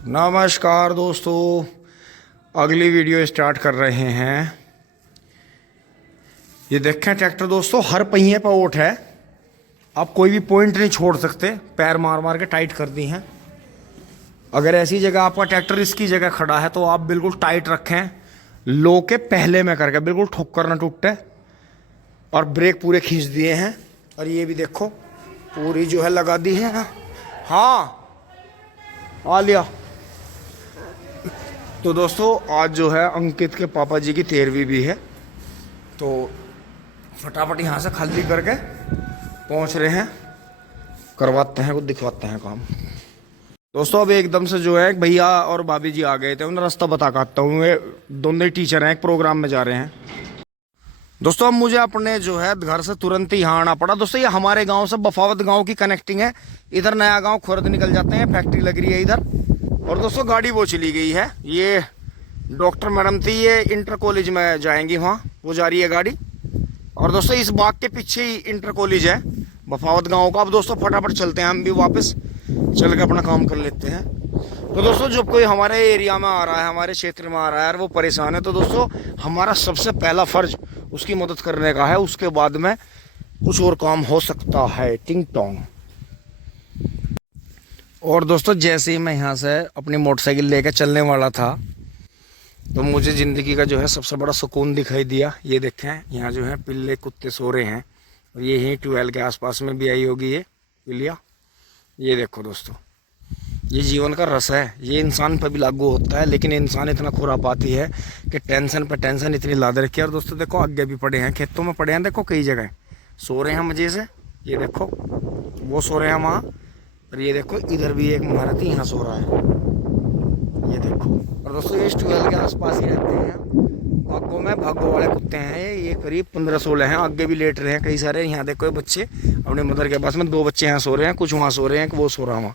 नमस्कार दोस्तों, अगली वीडियो स्टार्ट कर रहे हैं। ये देखें ट्रैक्टर दोस्तों, हर पहिए पर ओट है। आप कोई भी पॉइंट नहीं छोड़ सकते, पैर मार मार के टाइट कर दी हैं। अगर ऐसी जगह आपका ट्रैक्टर इसकी जगह खड़ा है तो आप बिल्कुल टाइट रखें, लो के पहले में करके बिल्कुल ठोकर ना टूटे। और ब्रेक पूरे खींच दिए हैं। और ये भी देखो पूरी जो है लगा दी है। हाँ आ लिया। तो दोस्तों आज जो है अंकित के पापा जी की 13वीं भी है, तो फटाफट यहाँ से खाली करके पहुँच रहे हैं, करवाते हैं, कुछ दिखवाते हैं काम। दोस्तों अब एकदम से जो है भैया और भाभी जी आ गए थे, उन्हें रास्ता बता काटता हूँ। ये दोनों ही टीचर हैं, एक प्रोग्राम में जा रहे हैं। दोस्तों अब मुझे अपने जो है घर से तुरंत ही यहाँ आना पड़ा। दोस्तों ये हमारे गांव से बफावत गांव की कनेक्टिंग है। इधर नया गांव खुर्द निकल जाते हैं, फैक्ट्री लग रही है इधर। और दोस्तों गाड़ी वो चली गई है, ये डॉक्टर मैडम थी, ये इंटर कॉलेज में जाएंगी, वहाँ वो जा रही है गाड़ी। और दोस्तों इस बाग के पीछे ही इंटर कॉलेज है बफावत गाँव का। अब दोस्तों फटाफट चलते हैं, हम भी वापस चल के अपना काम कर लेते हैं। तो दोस्तों जब कोई हमारे एरिया में आ रहा है, हमारे क्षेत्र में आ रहा है और वो परेशान है, तो दोस्तों हमारा सबसे पहला फर्ज उसकी मदद करने का है। उसके बाद में कुछ और काम हो सकता है। टिंग टोंग। और दोस्तों जैसे ही मैं यहाँ से अपनी मोटरसाइकिल लेकर चलने वाला था तो मुझे ज़िंदगी का जो है सबसे बड़ा सुकून दिखाई दिया। ये देखें यहाँ जो है पिल्ले कुत्ते सो रहे हैं, और ये यहीं 12 के आसपास में भी आई होगी ये पिल्लिया। ये देखो दोस्तों, ये जीवन का रस है, ये इंसान पर भी लागू होता है, लेकिन इंसान इतना खुरापाती है कि टेंशन पर टेंशन इतनी लाद रखी है। और दोस्तों देखो आगे भी पड़े हैं, खेतों में पड़े हैं, देखो कई जगह सो रहे हैं मजे से। ये देखो वो सो रहे हैं वहाँ, और ये देखो इधर भी एक महारथी यहाँ सो रहा है, ये देखो। और दोस्तों ये 12 के आसपास ही रहते हैं, भागों में भागों वाले कुत्ते हैं ये करीब 15-16 हैं। आगे भी लेट रहे हैं कई सारे। यहाँ देखो ये बच्चे अपने मदर के पास में, 2 बच्चे यहाँ सो रहे हैं, कुछ वहाँ सो रहे हैं, वो सो रहा वहाँ।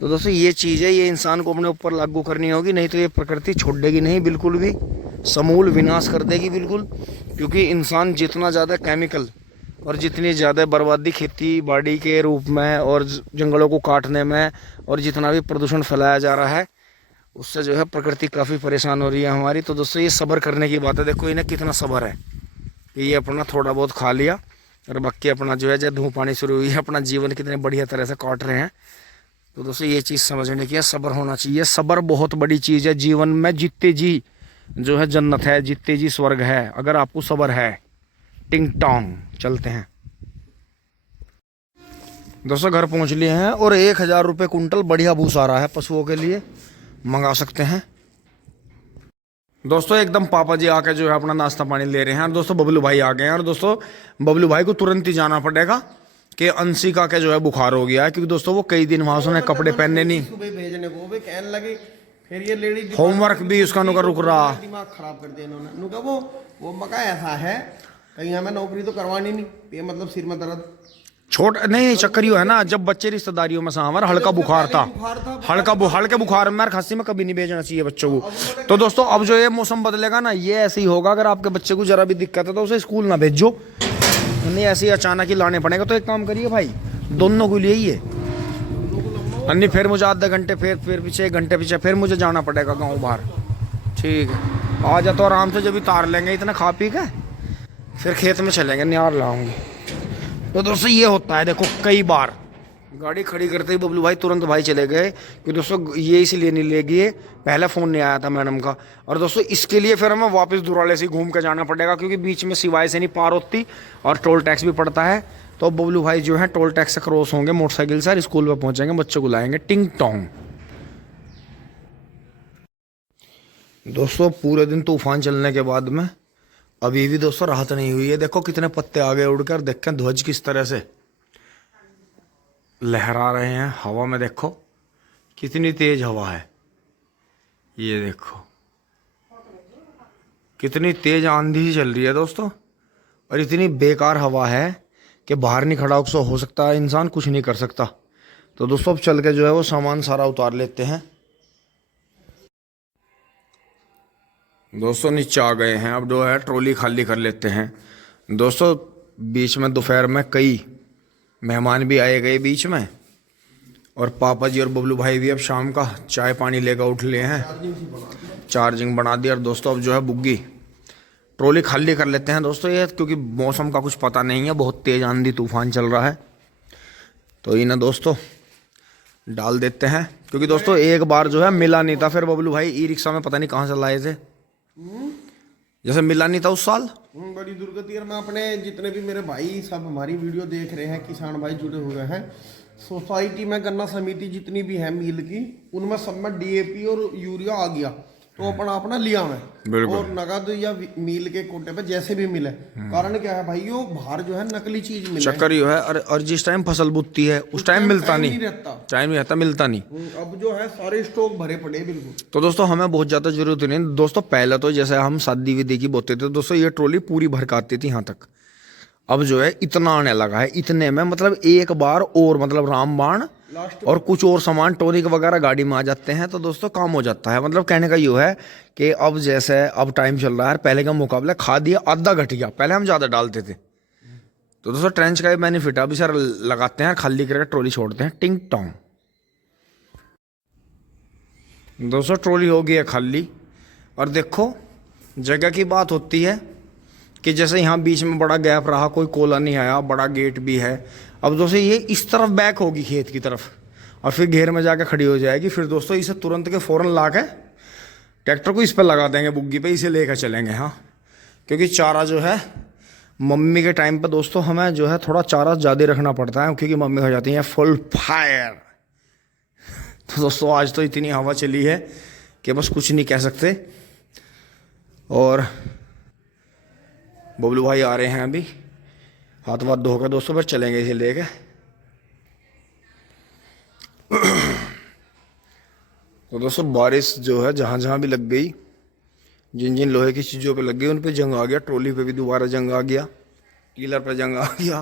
तो दोस्तों ये चीज़ है, ये इंसान को अपने ऊपर लागू करनी होगी, नहीं तो ये प्रकृति छोड़ेगी नहीं बिल्कुल भी, समूल विनाश कर देगी बिल्कुल। क्योंकि इंसान जितना ज़्यादा केमिकल और जितनी ज़्यादा बर्बादी खेती बाड़ी के रूप में और जंगलों को काटने में और जितना भी प्रदूषण फैलाया जा रहा है, उससे जो है प्रकृति काफ़ी परेशान हो रही है हमारी। तो दोस्तों ये सब्र करने की बात है। देखो इन्हें कितना सब्र है कि ये अपना थोड़ा बहुत खा लिया और बाकी अपना जो है जब धूप पानी शुरू हुई है, अपना जीवन कितने बढ़िया तरह से काट रहे हैं। तो दोस्तों ये चीज़ समझने की है, सब्र होना चाहिए। सब्र बहुत बड़ी चीज़ है जीवन में। जीते जी जो है जन्नत है, जीते जी स्वर्ग है, अगर आपको सब्र है। टिंग टोंग चलते हैं। दोस्तों घर पहुंच लिए हैं और 1000 रुपये कुंटल बढ़िया भूसा आ रहा है पशुओं के लिए, मंगा सकते हैं। दोस्तों एकदम पापा जी आके जो है अपना नाश्ता पानी ले रहे हैं। और दोस्तों बबलू भाई आ गए हैं, और दोस्तों बबलू भाई को तुरंत ही जाना पड़ेगा कि अंशिका के जो है बुखार हो गया है, क्योंकि दोस्तों वो कई दिन वहां उसने कपड़े पहनने नहीं, सुबह भेजने को भी कहने लगे। फिर ये लेडी होमवर्क भी उसका नुका रुक रहा। दिमाग खराब कर दिया इन्होंने। नुका वो मका ऐसा है कहीं हमें नौकरी तो करवानी नहीं, ये मतलब सिर में दर्द छोट नहीं चक्कर है ना, जब बच्चे रिश्तेदारियों में हमारा हल्का बुखार था, हल्के बुखार में खांसी में कभी नहीं भेजना चाहिए बच्चों को। तो दोस्तों अब जो ये मौसम बदलेगा ना, ये ऐसे ही होगा। अगर आपके बच्चे को जरा भी दिक्कत है तो उसे स्कूल ना भेजो, नहीं ऐसे ही अचानक ही लाने पड़ेगा। तो एक काम करिए भाई, दोनों को लिए ही है अन्नी, फिर मुझे आधे घंटे फिर पीछे 1 घंटे पीछे फिर मुझे जाना पड़ेगा गाँव बाहर। ठीक है आ जा तो आराम से जब भी तार लेंगे इतना खा पी के फिर खेत में चलेंगे, निहार लाऊंगी। तो दोस्तों ये होता है, देखो कई बार गाड़ी खड़ी करते ही बबलू भाई तुरंत भाई चले गए कि दोस्तों ये इसलिए नहीं ले गए, पहले फ़ोन नहीं आया था मैडम का। और दोस्तों इसके लिए फिर हमें वापस दुराले से घूम के जाना पड़ेगा, क्योंकि बीच में सिवाय से नहीं पार होती और टोल टैक्स भी पड़ता है। तो बबलू भाई जो है टोल टैक्स से क्रॉस होंगे मोटरसाइकिल से, स्कूल में पहुंचेंगे, बच्चों को लाएंगे। टिंग टोंग। दोस्तों पूरे दिन तूफान चलने के बाद में अभी भी दोस्तों राहत नहीं हुई है। देखो कितने पत्ते आगे उड़कर, देखें ध्वज किस तरह से लहरा रहे हैं हवा में। देखो कितनी तेज हवा है, ये देखो कितनी तेज आंधी चल रही है दोस्तों। और इतनी बेकार हवा है कि बाहर नहीं खड़ा हो सकता है इंसान, कुछ नहीं कर सकता। तो दोस्तों अब चल के जो है वो सामान सारा उतार लेते हैं। दोस्तों नीचे आ गए हैं, अब जो है ट्रॉली खाली कर लेते हैं। दोस्तों बीच में दोपहर में कई मेहमान भी आए गए बीच में, और पापा जी और बबलू भाई भी अब शाम का चाय पानी लेकर उठ लिए हैं, चार्जिंग बना दी। और दोस्तों अब जो है बुग्गी ट्रॉली खाली कर लेते हैं दोस्तों ये, क्योंकि मौसम का कुछ पता नहीं है, बहुत तेज़ आंधी तूफान चल रहा है। तो ये ना दोस्तों डाल देते हैं, क्योंकि दोस्तों एक बार जो है मिला नहीं था, फिर बबलू भाई ई रिक्शा में पता नहीं कहाँ से लाए थे, जैसे मिला नहीं था उस साल। बड़ी दुर्गति है। मैं अपने जितने भी मेरे भाई सब हमारी वीडियो देख रहे हैं, किसान भाई जुड़े हुए हैं, सोसाइटी में गन्ना समिति जितनी भी है मिल की, उनमें सब में डीएपी और यूरिया आ गया, तो अपना अपना लिया मैं, और नगद या मील के कोटे पे जैसे भी मिले। कारण क्या है भाई, वो बाहर जो है नकली चीज मिले, चक्कर ये है। और जिस टाइम फसल बुतती है उस टाइम मिलता नहीं रहता, टाइम नहीं रहता, मिलता नहीं। अब जो है सारे स्टॉक भरे पड़े बिल्कुल। तो दोस्तों हमें बहुत ज़्यादा जरूरत नहीं दोस्तों। पहले तो जैसे हम शादी विदी की बोते थे दोस्तों, ये ट्रॉली पूरी भर के आती थी यहाँ तक। अब जो है इतना आने लगा है, इतने में मतलब एक बार और मतलब रामबाण और कुछ और सामान टॉनिक वगैरह गाड़ी में आ जाते हैं, तो दोस्तों काम हो जाता है। मतलब कहने का ये है कि अब जैसे अब टाइम चल रहा है, पहले का मुकाबला खाद ये आधा घट गया, पहले हम ज़्यादा डालते थे। तो दोस्तों ट्रेंच का ये बेनिफिट है, अभी सर लगाते हैं खाली करके ट्रॉली छोड़ते हैं, टिंग टोंग। दोस्तों ट्रॉली हो गई है खाली। और देखो जगह की बात होती है कि जैसे यहाँ बीच में बड़ा गैप रहा, कोई कोला नहीं आया, बड़ा गेट भी है। अब दोस्तों ये इस तरफ बैक होगी खेत की तरफ, और फिर घेर में जाकर खड़ी हो जाएगी। फिर दोस्तों इसे तुरंत के फ़ौरन ला के ट्रैक्टर को इस पर लगा देंगे, बुग्गी पे इसे लेकर चलेंगे। हाँ, क्योंकि चारा जो है मम्मी के टाइम पर दोस्तों हमें जो है थोड़ा चारा ज़्यादा रखना पड़ता है, क्योंकि मम्मी हो जाती हैं फुल फायर। तो दोस्तों आज तो इतनी हवा चली है कि बस कुछ नहीं कह सकते। और बबलू भाई आ रहे हैं अभी, हाथ वाथ धोकर दोस्तों फिर चलेंगे इसे लेके। तो दोस्तों बारिश जो है जहाँ जहाँ भी लग गई, जिन जिन लोहे की चीज़ों पे लग गई उन पे जंग आ गया, ट्रॉली पे भी दोबारा जंग आ गया, टीलर पे जंग आ गया।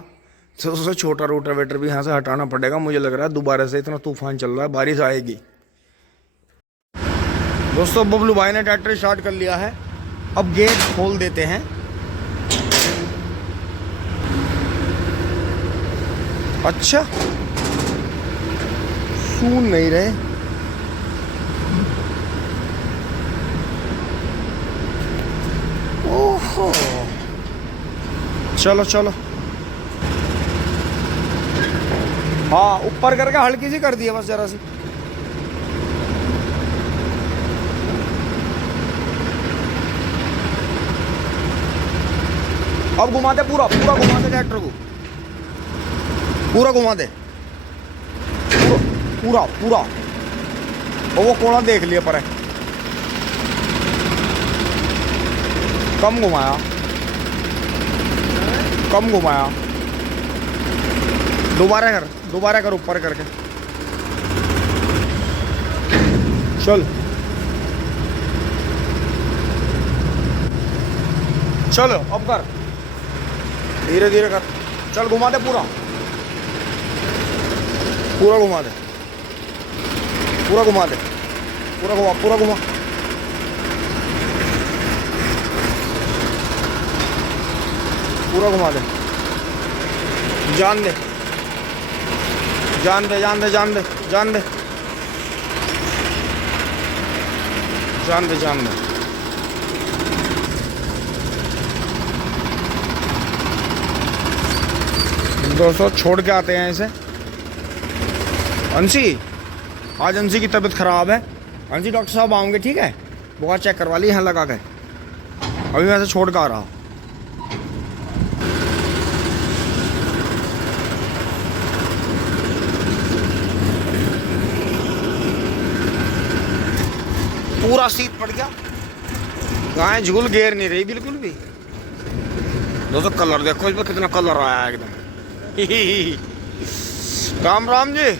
तो दोस्तों छोटा रोटावेटर भी यहाँ से हटाना पड़ेगा, मुझे लग रहा है दोबारा से इतना तूफान चल रहा है बारिश आएगी। दोस्तों बबलू भाई ने ट्रैक्टर स्टार्ट कर लिया है, अब गेट खोल देते हैं। अच्छा सुन नहीं रहे, ओहो चलो चलो। हाँ ऊपर करके हल्की सी कर दिया बस जरा सी। अब घुमा दे, पूरा पूरा घुमा दे ट्रैक्टर को, पूरा घुमा दे, पूरा पूरा। और वो कोना देख लिया पर है, कम घुमाया, कम घुमाया। दोबारा कर ऊपर करके चल चलो अब कर, धीरे धीरे कर, चल घुमा दे पूरा, पूरा घुमा दे, पूरा घुमा दे, पूरा घुमा, पूरा घुमा, पूरा घुमा दे, जान दे, जान दे, जान दे, जान दे, जान दे, जान दे, जान दे। दोस्तों छोड़ के आते हैं इसे। अंशी, आज अंशी की तबीयत खराब है। अंशी डॉक्टर साहब आएंगे, ठीक है, बुखार चेक करवा ली यहाँ लगा के। अभी मैं इसे छोड़ के आ रहा हूँ। पूरा सीट पड़ गया, गाय झूल घेर नहीं रही बिल्कुल भी। दोस्तों कलर देखो इस पर कितना कलर आया है एकदम। राम राम जी।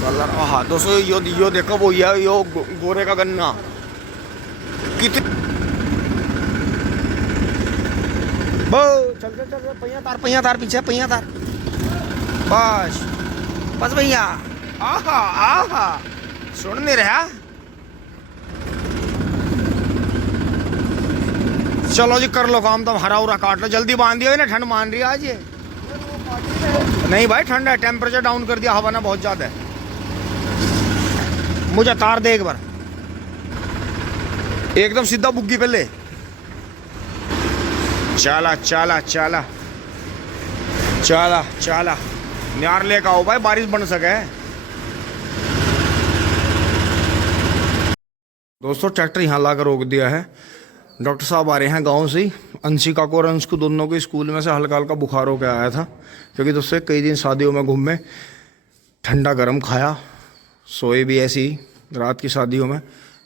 कलर हाँ दोस्तों यो देखो वो यो गोरे का गन्ना कितने। चल चल चल, पहिया तार पीछे, पहिया तार, बस बस भैया। आहा आहा सुन नहीं रहा। चलो जी कर लो काम, तो हरा उरा काट लो, जल्दी बांध दियो ना, ठंड मान रही है आज ये। नहीं भाई ठंडा है, टेम्परेचर डाउन कर दिया हवा ना बहुत ज्यादा है। मुझे तार दे एक बार, एकदम सीधा बुग्गी पे ले। चला चला चला चला चला न्यार लेकर आओ भाई, बारिश बन सके। दोस्तों ट्रैक्टर यहाँ लाकर रोक दिया है। डॉक्टर साहब आ रहे हैं गांव से ही। अंशिका को और अंश को दोनों को स्कूल में से हल्का हल्का बुखार होकर आया था, क्योंकि दोस्तों कई दिन शादियों में घूमे, ठंडा गर्म खाया, सोए भी ऐसी ही रात की शादियों में।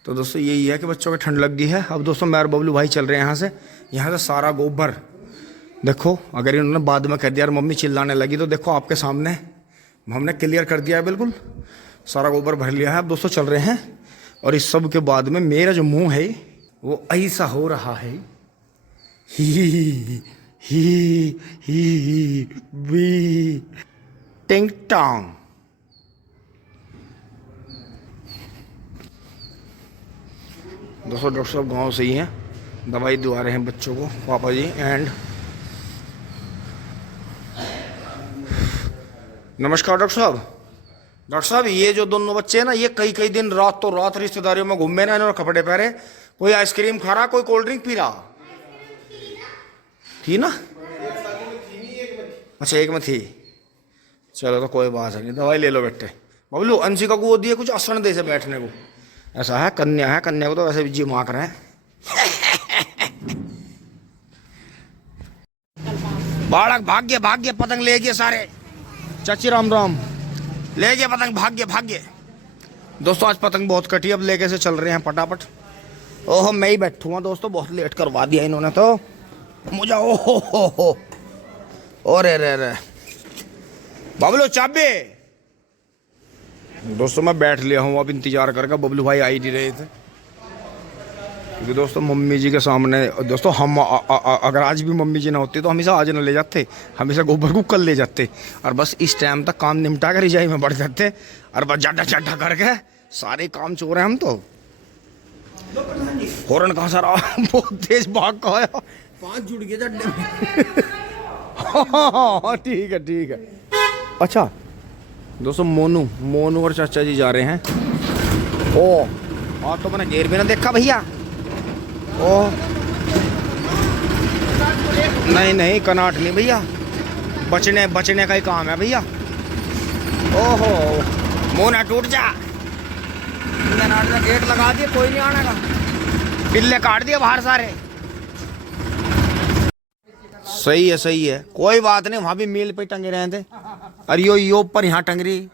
तो दोस्तों यही है कि बच्चों को ठंड लग गई है। अब दोस्तों मैं और बबलू भाई चल रहे हैं यहाँ से सारा गोबर देखो, अगर इन्होंने बाद में कह दिया और मम्मी चिल्लाने लगी तो देखो आपके सामने हमने क्लियर कर दिया है, बिल्कुल सारा गोबर भर लिया है। अब दोस्तों चल रहे हैं, और इस सब के बाद में मेरा जो मुंह है वो ऐसा हो रहा है, ही बी टिंग टोंग। दोस्तों डॉक्टर साहब गाँव से ही हैं, दवाई दिवा रहे हैं बच्चों को, पापा जी। एंड नमस्कार डॉक्टर साहब। डॉक्टर साहब ये जो दोनों बच्चे हैं ना, ये कई कई दिन रात तो रात रिश्तेदारियों में घूमे ना, इन्होंने कपड़े पहने, कोई आइसक्रीम खा रहा, कोई कोल्ड ड्रिंक पी रहा थी ना। अच्छा एक में थी, चलो तो कोई बात नहीं, दवाई ले लो बेटे। बबलू अंशिका को वो दिए कुछ आसन दे से बैठने को, ऐसा है कन्या को तो वैसे भी जी माँ रहे हैं। बालक भाग्य भाग्य पतंग ले गए सारे, चाची राम राम, ले गए पतंग, भाग्य भाग्य। दोस्तों आज पतंग बहुत कटी, अब लेके से चल रहे हैं फटाफट। ओहो मैं ही बैठूंगा दोस्तों, बहुत लेट करवा दिया इन्होंने तो मुझे। ओहो अरे रे रे बबलू चाबी। दोस्तों मैं बैठ लिया हूँ, अब इंतजार करके, बबलू भाई आ ही नहीं रहे थे, क्योंकि दोस्तों मम्मी जी के सामने दोस्तों हम अगर आज भी मम्मी जी ना होती तो हमेशा आज न ले जाते, हमेशा गोबर को कल ले जाते, और बस इस टाइम तक काम निपटा कर रिजाई में बढ़ जाते, और बस जाडा जाडा करके सारे काम चोर हैं हम तो। हॉर्न कहाँ सारा बहुत तेज भाग का आया, 5 जुड़ गए जड्डे में। हाँ ठीक है ठीक है। अच्छा दोस्तों मोनू और चाचा जी जा रहे हैं। और तो मैंने घेर भी ना देखा भैया। ओ नहीं कनाट नहीं भैया, बचने का ही काम है भैया। ओहो मुंह ना टूट जा, गेट लगा दिए, कोई नहीं आने का, बिल्ले काट दिए बाहर सारे। सही है कोई बात नहीं, वहां भी मील पे टंगे रहे थे, और यो पर यहाँ टंग रही।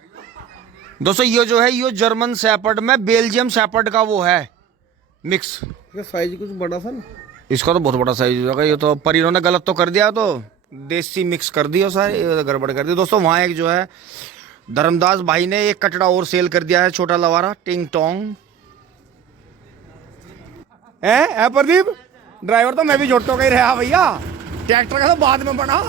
दोस्तों ये जो है यो जर्मन शेपर्ड में बेल्जियम शेपर्ड का वो है मिक्स। साइज कुछ बड़ा था ना, इसका तो बहुत बड़ा साइज हो जाएगा ये तो, पर इन्होंने गलत तो कर दिया, तो देसी मिक्स कर दिया सारे, गड़बड़ कर दी। दोस्तों वहाँ एक जो है धर्मदास भाई ने एक कचड़ा और सेल कर दिया है, छोटा लवारा टिंग टोंग है। प्रदीप ड्राइवर तो मैं भी जोटो का ही रहा भैया, ट्रैक्टर का तो बाद में बना।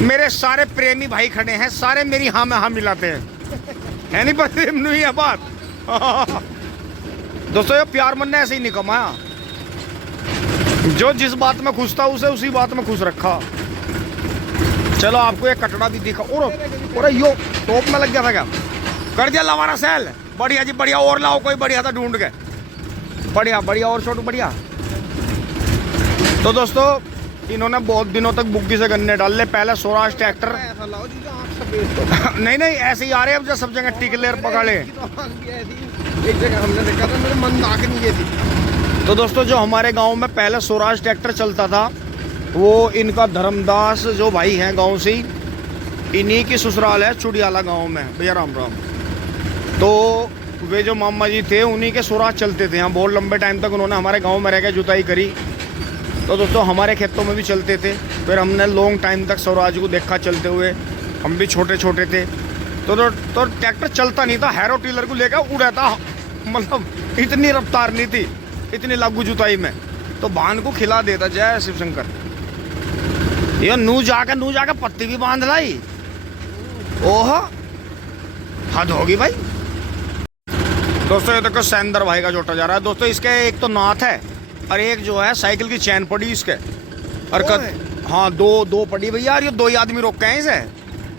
मेरे सारे प्रेमी भाई खड़े हैं, सारे मेरी हाँ में हाँ मिलाते हैं, है नहीं प्रदीप? नहीं है बात। दोस्तों ये प्यार मन ने ऐसे ही नहीं कमाया, जो जिस बात में खुश था उसे उसी बात में खुश रखा। चलो आपको एक कटड़ा भी दिखा, और यो टॉप में लग गया था क्या, कर दिया लवारा सेल। बढ़िया जी बढ़िया, और लाओ कोई बढ़िया था ढूंढ के, बढ़िया और छोटू बढ़िया। तो दोस्तों इन्होंने बहुत दिनों तक बुग्गी से गन्ने डाल ले। पहले स्वराज ट्रैक्टर नहीं ऐसे ही आ रहे, अब जो सब जगह टिकलेर पकड़े, एक जगह हमने देखा था, मेरे मन नाक नहीं थी। तो दोस्तों जो हमारे गांव में पहले स्वराज ट्रैक्टर चलता था, वो इनका धर्मदास जो भाई हैं गांव से ही, इन्हीं की ससुराल है चुड़ियाला गांव में भैया राम राम। तो वे जो मामा जी थे उन्हीं के स्वराज चलते थे यहाँ, बहुत लंबे टाइम तक उन्होंने हमारे गांव में रह के जुताई करी। तो दोस्तों हमारे खेतों में भी चलते थे, फिर हमने लॉन्ग टाइम तक स्वराज को देखा चलते हुए, हम भी छोटे थे। तो ट्रैक्टर चलता नहीं था, हैरो टीलर को लेकर उड़ाता, मतलब इतनी रफ्तार नहीं थी, इतनी लागू जुताई में, तो भान को खिला देता। जय शिव शंकर। ये नू जाके पत्ती भी बांध लाई। ओह हद होगी भाई। दोस्तों ये देखो सैंदर भाई का जोटा जा रहा है। दोस्तों इसके एक तो नाथ है, और एक जो है साइकिल की चैन पड़ी इसके, और हाँ दो पड़ी भैया यार, ये 2 ही आदमी रोक के हैं इसे।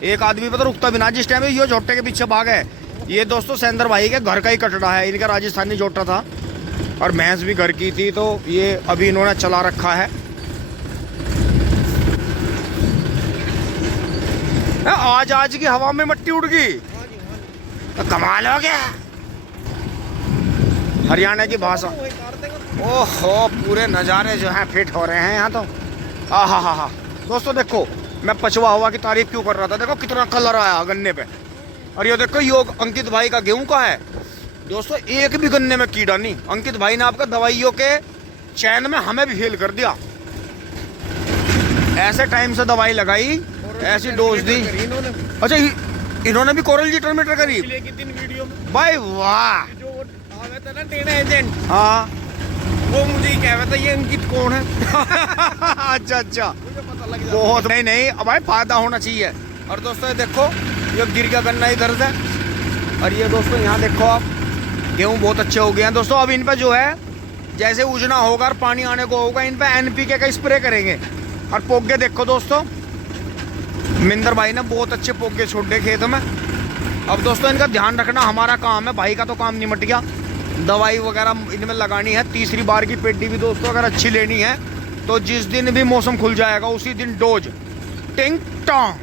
एक आदमी पे तो रुकता भी ना जिस टाइम ये जोटे के पीछे भाग है। ये दोस्तों सेंदर भाई के घर का ही कटड़ा है, इनका राजस्थानी जोटा था और भैंस भी घर की थी, तो ये अभी इन्होंने चला रखा है। आज की हवा में मट्टी उड़ गई तो कमाल हो गया। हरियाणा की भाषा, ओहो पूरे नज़ारे जो हैं फिट हो रहे हैं यहाँ तो। हा दोस्तों देखो, मैं पछवा हवा की तारीफ क्यों कर रहा था, देखो कितना कलर आया गन्ने पे। और ये देखो योग अंकित भाई का गेहूं का है दोस्तों, एक भी गन्ने में कीड़ा नहीं। अंकित भाई ने आपका दवाइयों के चैन में हमें भी फेल कर दिया। ऐसे टाइम से दवाई लगाई, ऐसी डोज दी। अच्छा इन्होंने भी कोरल जी टर्मिनेटर करी भाई, वाह। जो आवे था ना टेढ़ा एजेंट, हाँ वो मुझे ही कह रहा था ये अंकित कौन है। अच्छा मुझे पता लग जाता। बहुत नहीं अब भाई फायदा होना चाहिए। और दोस्तों ये देखो, ये गिर का गन्ना इधर से। और ये दोस्तों यहाँ देखो आप, गेहूँ बहुत अच्छे हो गए हैं दोस्तों। अब इन पे जो है जैसे उजना होगा और पानी आने को होगा, इन पे NPK का स्प्रे करेंगे। और पोगे देखो दोस्तों, मिंदर भाई ने बहुत अच्छे पोगे छोड़े खेत में। अब दोस्तों इनका ध्यान रखना हमारा काम है, भाई का तो काम निमट गया। दवाई वगैरह इनमें लगानी है। तीसरी बार की पेटी भी दोस्तों अगर अच्छी लेनी है तो जिस दिन भी मौसम खुल जाएगा उसी दिन डोज टिंग टोंग।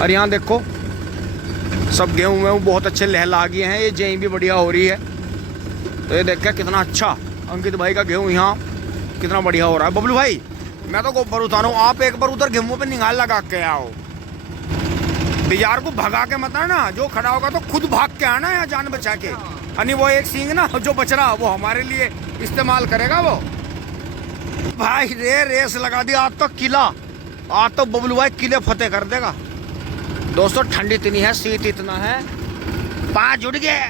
और यहाँ देखो सब गेहूं में बहुत अच्छे लहला गए हैं, ये जेई भी बढ़िया हो रही है। तो ये देख कितना अच्छा अंकित भाई का गेहूं यहाँ कितना बढ़िया हो रहा है। बबलू भाई मैं तो गोबर उतारू, आप एक बार उधर गेहूं पे निगाह लगा के आओ। बिजार को भगा के मत आना, जो खड़ा होगा तो खुद भाग के आना है जान बचा के। अनि वो एक सींग ना जो बच रहा वो हमारे लिए इस्तेमाल करेगा वो। भाई रेस लगा दी आज तो किला, आज तो बबलू भाई किले फतेह कर देगा। दोस्तों ठंडी इतनी है, शीत इतना है, पाँव जुड़ गए।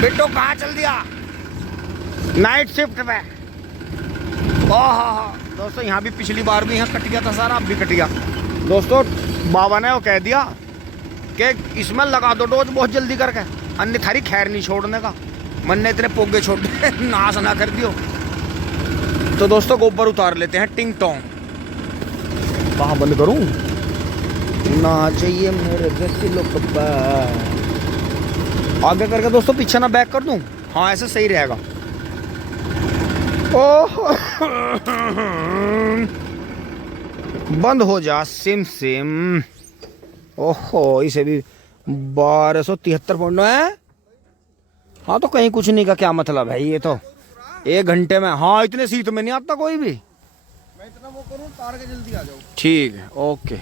बिट्टो कहाँ चल दिया नाइट शिफ्ट में। ओह दोस्तों यहाँ भी पिछली बार भी यहाँ कट गया था सारा, अब भी कट गया। दोस्तों बाबा ने वो कह दिया कि इसमें लगा दो डोज बहुत जल्दी करके, अन्य थारी खैर नहीं छोड़ने का। मन ने इतने पोगे छोड़ दे नाश ना कर दियो। तो दोस्तों गोबर उतार लेते हैं टिंग टोंग। कहाँ बंद करूं ना चाहिए मेरे जैसे लोग। आगे करके दोस्तों पीछे ना बैक कर दूं, हाँ ऐसे सही रहेगा। ओह बंद हो जा सिम सिम। ओहो इसे भी 1273 पॉइंट है। हाँ तो कहीं कुछ नहीं का क्या मतलब है, ये तो 1 घंटे में। हाँ इतने सीट में नहीं आता कोई भी। मैं इतना वो करूँ तार के जल्दी आ जाओ। ठीक है ओके।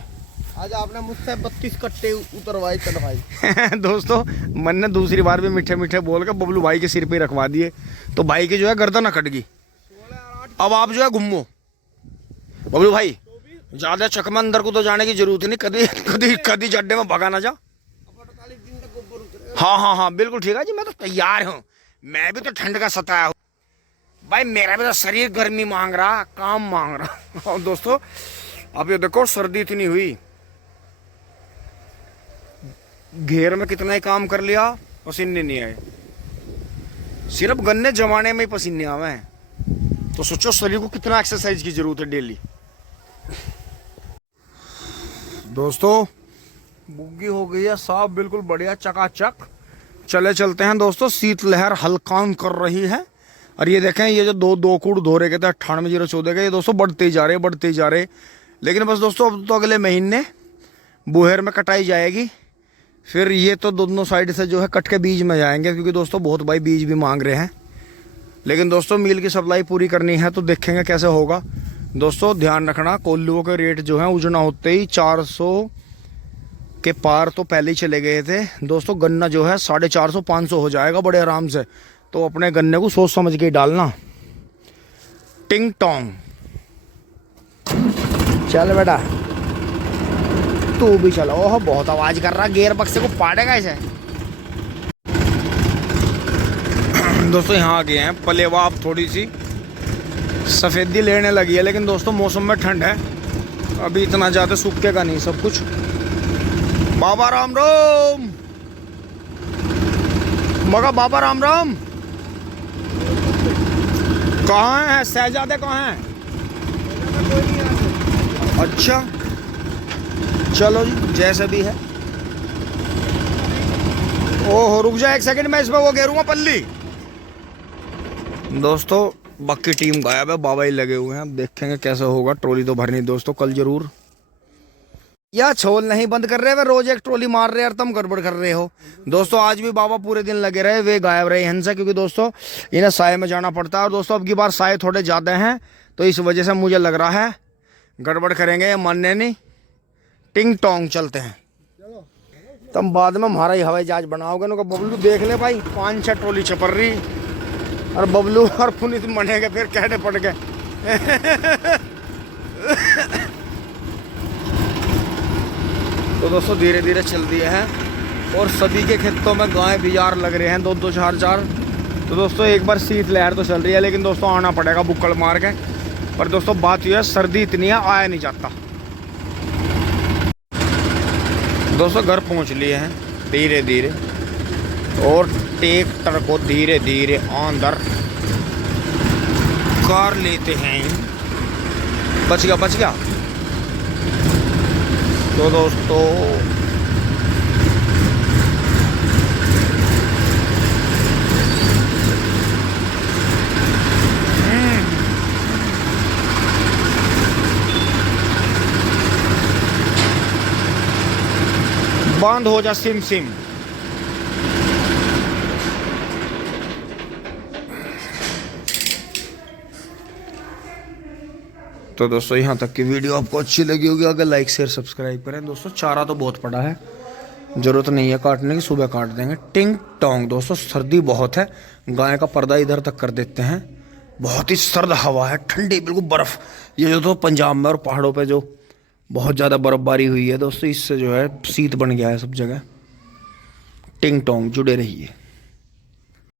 आज आपने मुझसे 32 कट्टे उतरवाए चढ़वाई। दोस्तों मन ने दूसरी बार भी मीठे मीठे बोल के बबलू भाई के सिर पे रखवा दिए, तो भाई की जो है गर्दन कट गई। अब आप जो है घूमो बबलू भाई, ज्यादा चकमा अंदर को तो जाने की जरूरत नहीं, कभी कभी कभी जड्डे में भगा ना जा। हाँ बिल्कुल ठीक है जी, मैं तो तैयार हूँ। मैं भी तो ठंड का सताया हूँ भाई, मेरा भी तो शरीर गर्मी मांग रहा, काम मांग रहा। और दोस्तों अब ये देखो सर्दी इतनी हुई, घेर में कितना ही काम कर लिया, पसीने नहीं आए। सिर्फ गन्ने जमाने में ही पसीने आवे हैं, तो सोचो शरीर को कितना एक्सरसाइज की जरूरत है डेली। दोस्तों बुग्गी हो गई है साफ, बिल्कुल बढ़िया चकाचक। चले चलते हैं दोस्तों, शीतलहर हल्कान कर रही है। और ये देखें ये जो दो कूड़ धो रहे थे 98,014 के, ये दोस्तों बढ़ते ही जा रहे। लेकिन बस दोस्तों अब तो अगले महीने बुहेर में कटाई जाएगी, फिर ये तो दोनों साइड से जो है कट के बीज में जाएंगे, क्योंकि दोस्तों बहुत भाई बीज भी मांग रहे हैं। लेकिन दोस्तों मील की सप्लाई पूरी करनी है तो देखेंगे कैसे होगा। दोस्तों ध्यान रखना कोल्लुओं के रेट जो है उजना होते ही 400 के पार तो पहले ही चले गए थे। दोस्तों गन्ना जो है 450-500 हो जाएगा बड़े आराम से, तो अपने गन्ने को सोच समझ के ही डालना। टिंग टोंग चल बेटा तू भी चलो। ओह बहुत आवाज कर रहा, गेयर बक्से को पाड़ेगा इसे। दोस्तों यहाँ आ गए हैं पलेवा, अब थोड़ी सी सफेदी लेने लगी है, लेकिन दोस्तों मौसम में ठंड है, अभी इतना ज्यादा सूखेगा नहीं सब कुछ। बाबा राम राम, मगा बाबा राम राम। कहाँ है शहजादे, कहाँ है? अच्छा चलो जी, जैसे भी है। ओहो रुक जा एक सेकंड, मैं इसमें वो घेरूंगा पल्ली। दोस्तों बाकी टीम गायब है, बाबा ही लगे हुए हैं। अब देखेंगे कैसे होगा। ट्रॉली तो भरनी दोस्तों कल जरूर। या छोल नहीं बंद कर रहे, वे रोज एक ट्रॉली मार रहे यार, तुम गड़बड़ कर रहे हो। दोस्तों आज भी बाबा पूरे दिन लगे रहे, वे गायब रहे यहाँ से, क्योंकि दोस्तों इन्हें साय में जाना पड़ता है। और दोस्तों अब की बार साय थोड़े ज़्यादा हैं, तो इस वजह से मुझे लग रहा है गड़बड़ करेंगे, ये मानने नहीं। टिंग टोंग चलते हैं। तुम बाद में हमारा ही हवाई जहाज बनाओगे ना। बबलू देख ले भाई, 5-6 ट्रॉली छपर रही, और बबलू और पुनीत मनेंगे फिर कहने पड़ गए। तो दोस्तों धीरे धीरे चल दिए हैं, और सभी के खेतों में गाय बिजार लग रहे हैं, 2-2 4-4। तो दोस्तों एक बार शीत लहर तो चल रही है, लेकिन दोस्तों आना पड़ेगा बुक्कड़ मार के। पर दोस्तों बात यह है, सर्दी इतनी है आया नहीं जाता। दोस्तों घर पहुंच लिए हैं धीरे धीरे, और ट्रैक्टर को धीरे धीरे अंदर कर लेते हैं। बच गया। तो दोस्तों बंद हो जा सिम। तो दोस्तों यहाँ तक की वीडियो आपको अच्छी लगी होगी, अगर लाइक शेयर सब्सक्राइब करें। दोस्तों चारा तो बहुत पड़ा है, जरूरत नहीं है काटने की, सुबह काट देंगे। टिंग टोंग दोस्तों सर्दी बहुत है, गाय का पर्दा इधर तक कर देते हैं। बहुत ही सर्द हवा है, ठंडी बिल्कुल बर्फ। ये जो तो पंजाब में और पहाड़ों पे जो बहुत ज़्यादा बर्फबारी हुई है दोस्तों, इससे जो है शीत बन गया है सब जगह। टिंग टोंग जुड़े रहिए।